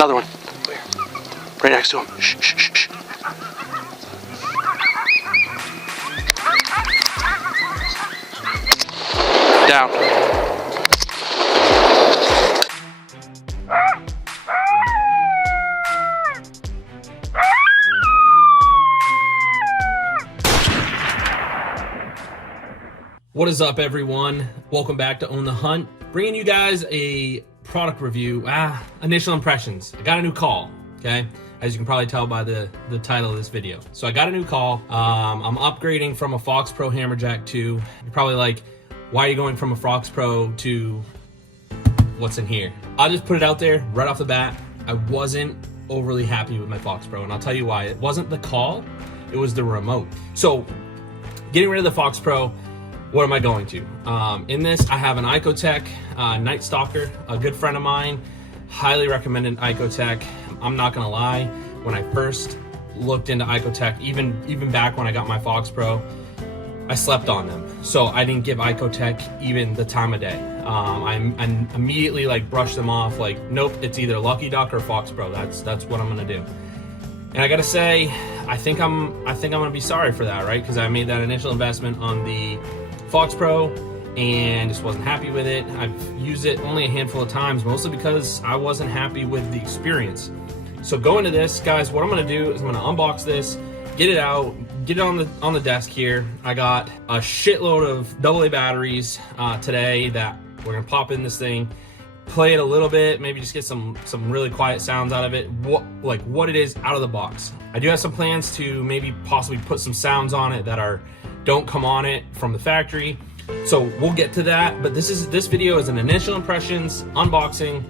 Another one. Right next to him. Shh, shh, shh, shh. Down. What is up, everyone? Welcome back to Own the Hunt. Bringing you guys a product review. Initial impressions. I got a new call, okay? As you can probably tell by the title of this video. So I got a new call. I'm upgrading from a Fox Pro Hammerjack 2. You're probably like, why are you going from a Fox Pro to what's in here? I'll just put it out there right off the bat. I wasn't overly happy with my Fox Pro, and I'll tell you why. It wasn't the call, it was the remote. So getting rid of the Fox Pro, what am I going to? In this, I have an ICOTec Night Stalker, a good friend of mine, highly recommended ICOTec. I'm not gonna lie, when I first looked into ICOTec, even back when I got my Fox Pro, I slept on them. So I didn't give ICOTec even the time of day. I immediately like brushed them off, like, nope, it's either Lucky Duck or Fox Pro. That's what I'm gonna do. And I gotta say, I think I'm gonna be sorry for that, right? Because I made that initial investment on the Fox Pro and just wasn't happy with it. I've used it only a handful of times, mostly because I wasn't happy with the experience. So going to this, guys, what I'm gonna do is I'm gonna unbox this, get it out, get it on the desk here. I got a shitload of AA batteries today that we're gonna pop in this thing, play it a little bit, maybe just get some really quiet sounds out of it, what it is out of the box. I do have some plans to maybe possibly put some sounds on it that don't come on it from the factory. So we'll get to that, but this video is an initial impressions, unboxing.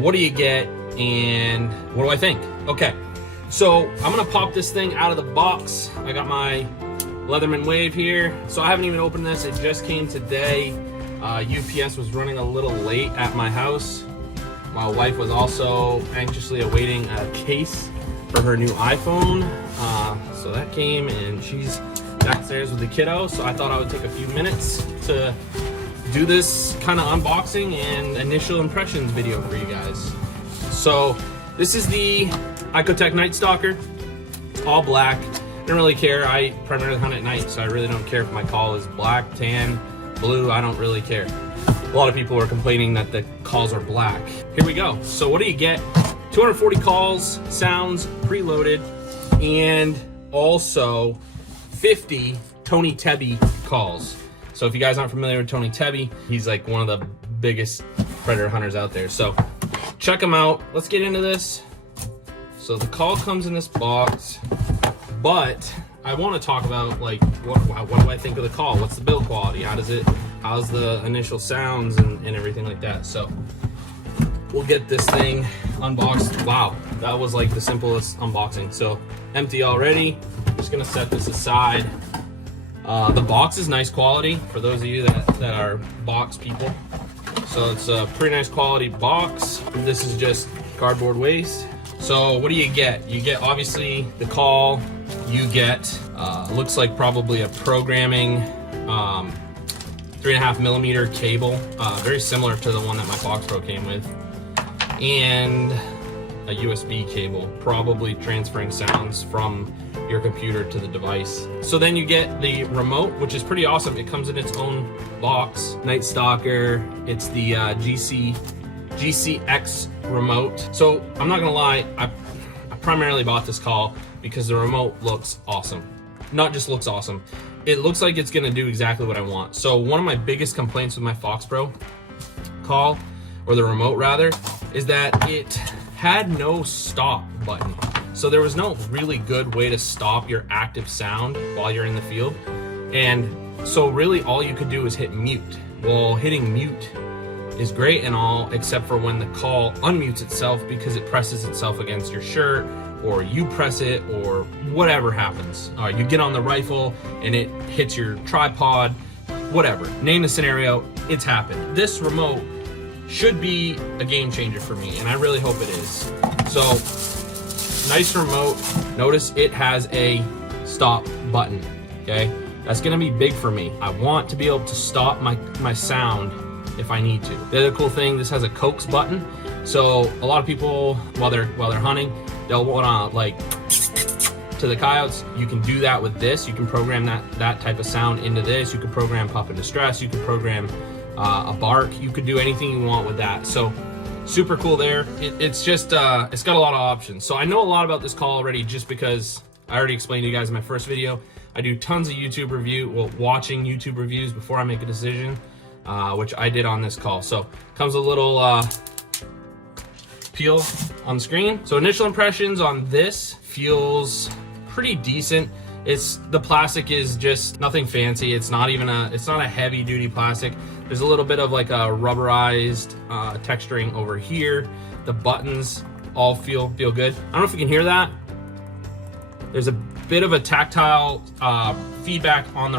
What do you get and what do I think? Okay, so I'm gonna pop this thing out of the box. I got my Leatherman Wave here. So I haven't even opened this, it just came today. UPS was running a little late at my house. My wife was also anxiously awaiting a case for her new iPhone. So that came and she's downstairs with the kiddo, so I thought I would take a few minutes to do this kind of unboxing and initial impressions video for you guys. So this is the ICOTec Night Stalker, all black. I don't really care. I primarily hunt at night, so I really don't care if my call is black, tan, blue. I don't really care. A lot of people are complaining that the calls are black. Here we go. So what do you get? 240 calls, sounds preloaded, and also 50 Tony Tebby calls. So if you guys aren't familiar with Tony Tebby, he's like one of the biggest predator hunters out there. So check him out. Let's get into this. So the call comes in this box, but I want to talk about like what do I think of the call? What's the build quality? How's the initial sounds and everything like that? So we'll get this thing unboxed. Wow, that was like the simplest unboxing. So empty already. Just gonna set this aside. The box is nice quality for those of you that are box people. So it's a pretty nice quality box. This is just cardboard waste. So what do you get? You get obviously the call. You get looks like probably a programming 3.5 millimeter cable, very similar to the one that my Fox Pro came with, and a USB cable, probably transferring sounds from your computer to the device. So then you get the remote, which is pretty awesome. It comes in its own box. Night Stalker, it's the GCX remote. So I'm not gonna lie, I primarily bought this call because the remote looks awesome. Not just looks awesome, it looks like it's gonna do exactly what I want. So one of my biggest complaints with my Fox Pro call, or the remote rather, is that it had no stop button. So there was no really good way to stop your active sound while you're in the field. And so really all you could do is hit mute. Well, hitting mute is great and all, except for when the call unmutes itself because it presses itself against your shirt, or you press it, or whatever happens. You get on the rifle and it hits your tripod, whatever. Name the scenario, it's happened. This remote should be a game changer for me, and I really hope it is. So, nice remote. Notice it has a stop button, okay? That's gonna be big for me. I want to be able to stop my sound if I need to. The other cool thing, this has a coax button. So a lot of people, while they're hunting, they'll wanna like to the coyotes. You can do that with this. You can program that type of sound into this. You can program pup in distress. You can program a bark. You could do anything you want with that. So super cool there. It's just, it's got a lot of options. So I know a lot about this call already just because I already explained to you guys in my first video. I do tons of watching YouTube reviews before I make a decision, which I did on this call. So comes a little peel on the screen. So initial impressions on this feels pretty decent. The plastic is just nothing fancy. It's not a heavy duty plastic. There's a little bit of like a rubberized texturing over here. The buttons all feel good. I don't know if you can hear that. There's a bit of a tactile feedback on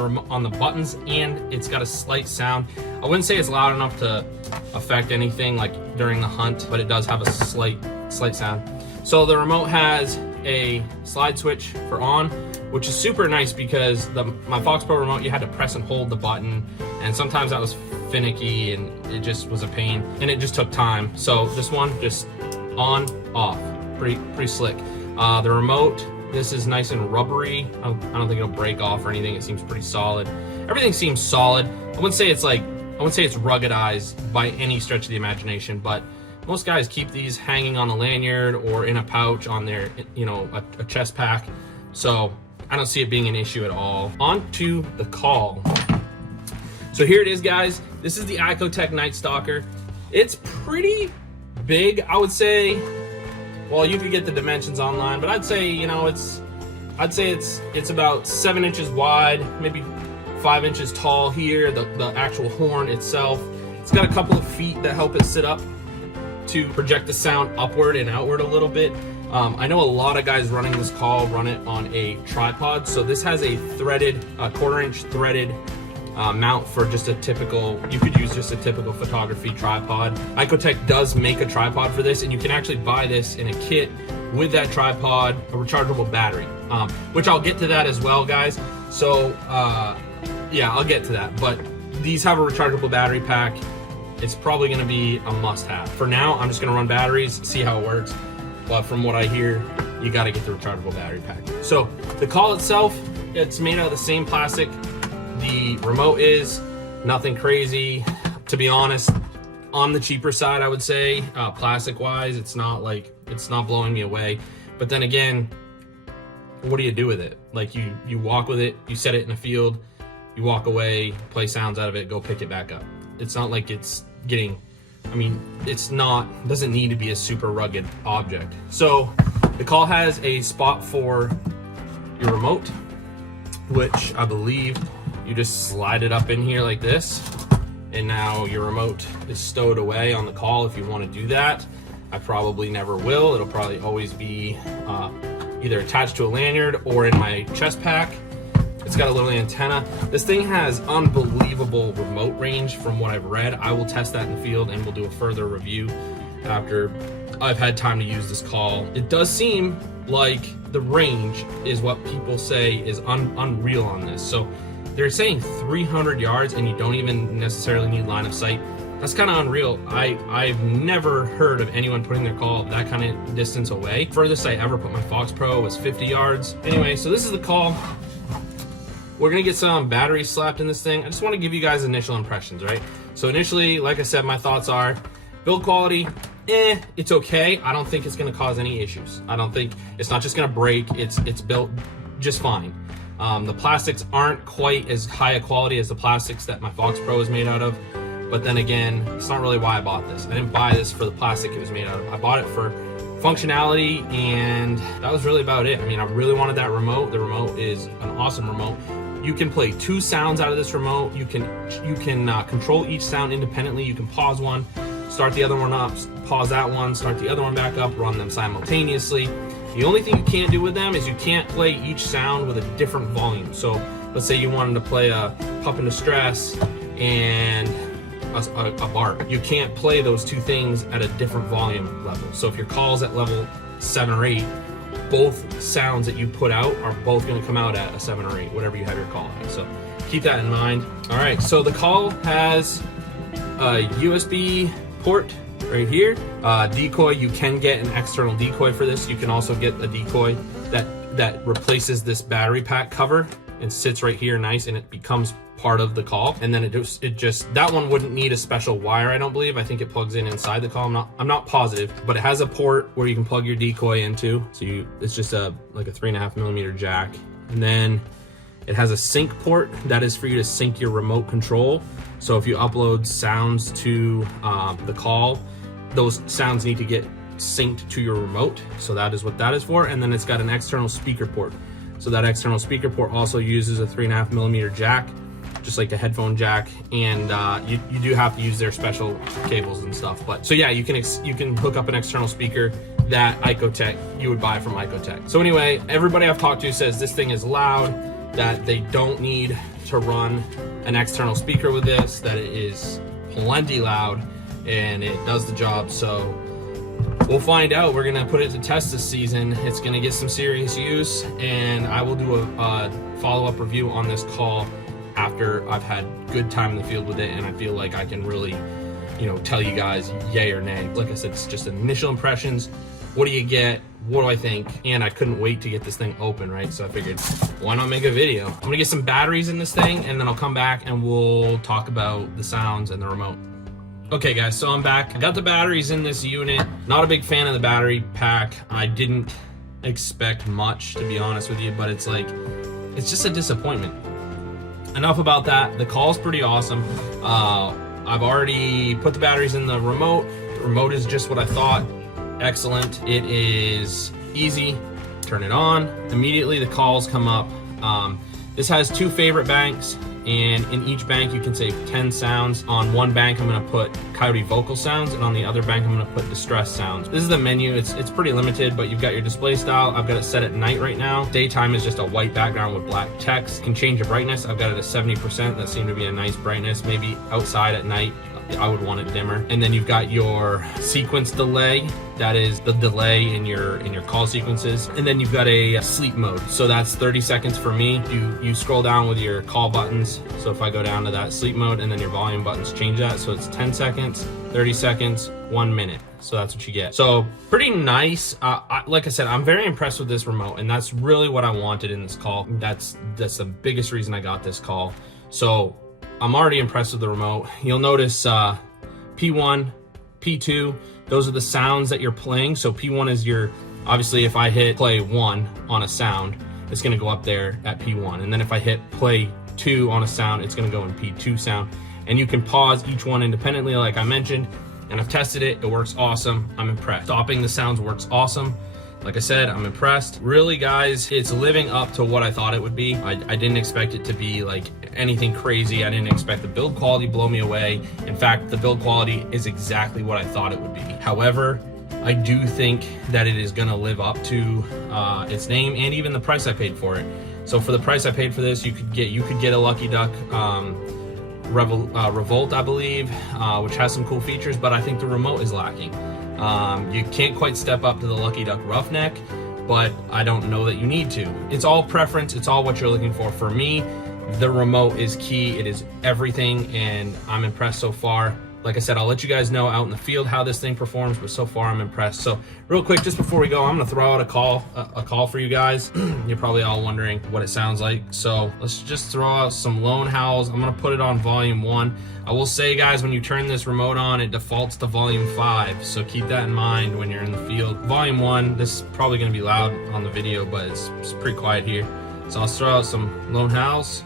the buttons, and it's got a slight sound. I wouldn't say it's loud enough to affect anything like during the hunt, but it does have a slight sound. So the remote has a slide switch for on, which is super nice because my Fox Pro remote, you had to press and hold the button, and sometimes that was finicky and it just was a pain and it just took time. So this one just on, off, pretty slick. The remote, this is nice and rubbery. I don't think it'll break off or anything. It seems pretty solid. Everything seems solid. I wouldn't say it's ruggedized by any stretch of the imagination, but most guys keep these hanging on a lanyard or in a pouch on their, a chest pack. So I don't see it being an issue at all. On to the call. So here it is, guys. This is the ICOTec Night Stalker. It's pretty big, I would say. Well, you could get the dimensions online, but I'd say, it's about 7 inches wide, maybe 5 inches tall here, the actual horn itself. It's got a couple of feet that help it sit up to project the sound upward and outward a little bit. I know a lot of guys running this call run it on a tripod, so this has a threaded, 1/4-inch threaded mount for just you could use just a typical photography tripod. ICOTec does make a tripod for this, and you can actually buy this in a kit with that tripod, a rechargeable battery, which I'll get to that as well, guys. So yeah, I'll get to that, but these have a rechargeable battery pack. It's probably gonna be a must-have. For now, I'm just gonna run batteries, see how it works, but from what I hear, you gotta get the rechargeable battery pack. So the call itself, it's made out of the same plastic the remote is. Nothing crazy, to be honest. On the cheaper side, I would say, plastic wise, it's not blowing me away. But then again, what do you do with it? Like you walk with it, you set it in a field, you walk away, play sounds out of it, go pick it back up. It's not like it's doesn't need to be a super rugged object. So the call has a spot for your remote, which I believe you just slide it up in here like this, and now your remote is stowed away on the call if you want to do that. I probably never will. It'll probably always be either attached to a lanyard or in my chest pack. It's got a little antenna. This thing has unbelievable remote range from what I've read. I will test that in the field and we'll do a further review after I've had time to use this call. It does seem like the range is what people say is unreal on this. So they're saying 300 yards and you don't even necessarily need line of sight. That's kind of unreal. I've never heard of anyone putting their call that kind of distance away. Furthest I ever put my Fox Pro was 50 yards. Anyway, so this is the call. We're gonna get some batteries slapped in this thing. I just want to give you guys initial impressions, right? So initially, like I said, my thoughts are build quality, it's okay. I don't think it's gonna cause any issues. I don't think it's not just gonna break. It's built just fine. The plastics aren't quite as high a quality as the plastics that my Fox Pro is made out of. But then again, it's not really why I bought this. I didn't buy this for the plastic it was made out of. I bought it for functionality, and that was really about it. I mean, I really wanted that remote. The remote is an awesome remote. You can play 2 sounds out of this remote. You can control each sound independently. You can pause one, start the other one up, pause that one, start the other one back up, run them simultaneously. The only thing you can't do with them is you can't play each sound with a different volume. So let's say you wanted to play a pup in distress and a bark. You can't play those 2 things at a different volume level. So if your call's at level 7 or 8, both sounds that you put out are both going to come out at a 7 or 8, whatever you have your call at. So keep that in mind. All right, so the call has a USB port right here. Decoy, you can get an external decoy for this. You can also get a decoy that replaces this battery pack cover and sits right here nice, and it becomes part of the call. And then it just that one wouldn't need a special wire, I don't believe. I think it plugs in inside the call. I'm not positive, but it has a port where you can plug your decoy into. So it's just like a 3.5mm jack. And then it has a sync port that is for you to sync your remote control. So if you upload sounds to the call, those sounds need to get synced to your remote. So that is what that is for. And then it's got an external speaker port. So that external speaker port also uses a 3.5mm jack, just like a headphone jack, and you do have to use their special cables and stuff. But so yeah, you can hook up an external speaker that ICOTec you would buy from ICOTec. So anyway, everybody I've talked to says this thing is loud, that they don't need to run an external speaker with this, that it is plenty loud and it does the job. So we'll find out. We're gonna put it to test this season. It's gonna get some serious use, and I will do a follow-up review on this call after I've had good time in the field with it, and I feel like I can really, tell you guys yay or nay. Like I said, it's just initial impressions. What do you get? What do I think? And I couldn't wait to get this thing open, right? So I figured, why not make a video? I'm gonna get some batteries in this thing, and then I'll come back and we'll talk about the sounds and the remote. Okay guys, so I'm back. I got the batteries in this unit. Not a big fan of the battery pack. I didn't expect much, to be honest with you, but it's just a disappointment. Enough about that. The call's pretty awesome. I've already put the batteries in the remote. The remote is just what I thought. Excellent. It is easy. Turn it on. Immediately the calls come up. This has 2 favorite banks, and in each bank you can save 10 sounds. On one bank I'm gonna put Coyote vocal sounds, and on the other bank I'm gonna put distress sounds. This is the menu. It's pretty limited, but you've got your display style. I've got it set at night right now. Daytime is just a white background with black text. You can change the brightness. I've got it at 70%. That seemed to be a nice brightness. Maybe outside at night I would want it dimmer. And then you've got your sequence delay. That is the delay in your call sequences. And then you've got a sleep mode. So that's 30 seconds for me. You scroll down with your call buttons. So if I go down to that sleep mode, and then your volume buttons change that. So it's 10 seconds, 30 seconds, 1 minute. So that's what you get. So pretty nice. Like I said, I'm very impressed with this remote, and that's really what I wanted in this call. That's the biggest reason I got this call. So I'm already impressed with the remote. You'll notice P1, P2, those are the sounds that you're playing. So P1 is obviously if I hit play 1 on a sound, it's gonna go up there at P1. And then if I hit play 2 on a sound, it's gonna go in P2 sound. And you can pause each one independently, like I mentioned, and I've tested it. It works awesome. I'm impressed. Stopping the sounds works awesome. Like I said, I'm impressed. Really, guys, it's living up to what I thought it would be. I didn't expect it to be like anything crazy. I didn't expect the build quality to blow me away. In fact, the build quality is exactly what I thought it would be. However, I do think that it is gonna live up to its name and even the price I paid for it. So for the price I paid for this, you could get a Lucky Duck Revolt, I believe, which has some cool features, but I think the remote is lacking. You can't quite step up to the Lucky Duck Roughneck, but I don't know that you need to. It's all preference. It's all what you're looking for. For me, the remote is key. It is everything, and I'm impressed so far. Like I said, I'll let you guys know out in the field how this thing performs, but so far I'm impressed. So real quick, just before we go, I'm gonna throw out a call for you guys. You're probably all wondering what it sounds like. So let's just throw out some lone howls. I'm gonna put it on volume 1. I will say, guys, when you turn this remote on, it defaults to volume 5. So keep that in mind when you're in the field. Volume 1, this is probably gonna be loud on the video, but it's pretty quiet here. So I'll throw out some lone howls.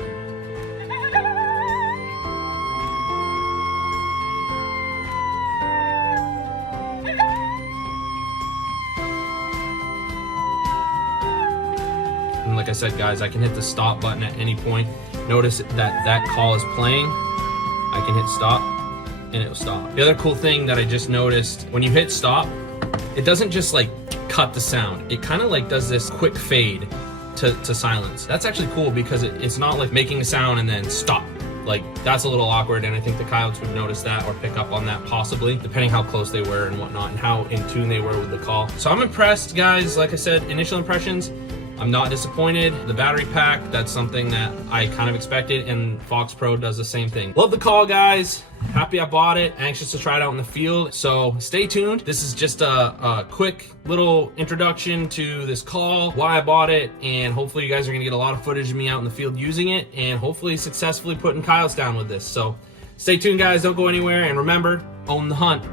And like I said, guys, I can hit the stop button at any point. Notice that call is playing. I can hit stop and it'll stop. The other cool thing that I just noticed, when you hit stop, it doesn't just like cut the sound. It kind of like does this quick fade to silence. That's actually cool because it's not like making a sound and then stop. Like, that's a little awkward, and I think the coyotes would notice that or pick up on that possibly, depending how close they were and whatnot and how in tune they were with the call. So I'm impressed, guys. Like I said, initial impressions, I'm not disappointed. The battery pack, that's something that I kind of expected, and Fox Pro does the same thing. Love the call, guys. Happy I bought it. Anxious to try it out in the field. So stay tuned. This is just a quick little introduction to this call, why I bought it, and hopefully you guys are gonna get a lot of footage of me out in the field using it, and hopefully successfully putting coyotes down with this. So stay tuned, guys. Don't go anywhere, and remember, own the hunt.